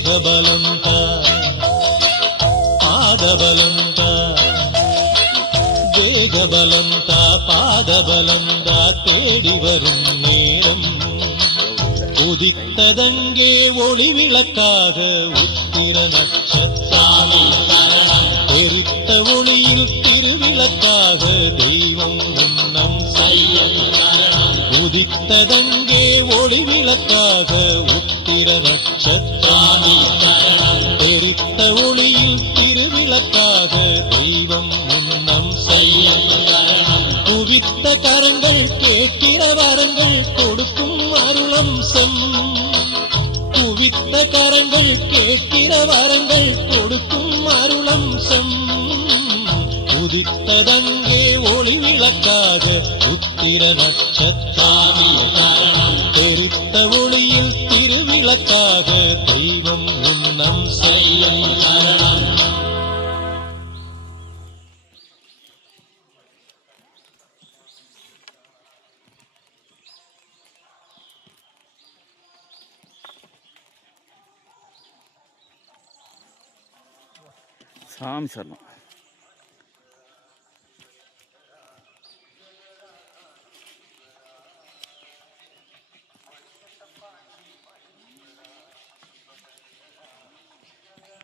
தேகபலந்தா பாதபலந்தா தேகபலந்தா பாதபலந்தா தேடி வரும் நேரம் உதித்ததங்கே ஒளி விளக்காக உத்திர நட்சத்திரம் எரித்த ஒளியில் திருவிளக்காக தெய்வம் முன்னம் உதித்ததங்கே ஒளி விளக்காக உத்திர நட்சத்திரம் எரித்த ஒளியில் திருவிளக்காக தெய்வம் முன்னம் குவித்த கரங்கள் கேட்கிற வரங்கள் கொடுக்கும் அருளம்சம் குவித்த கரங்கள் கேட்கிற வரங்கள் கொடுக்கும் அருளம்சம் உதித்ததங்கே ஒளி விளக்காக உத்திர நட்சத்திரம் தெரித்த ஒளியில் திருவிளக்காக தெய்வம் உன்னம் செய்யும் சாமி சரணம்.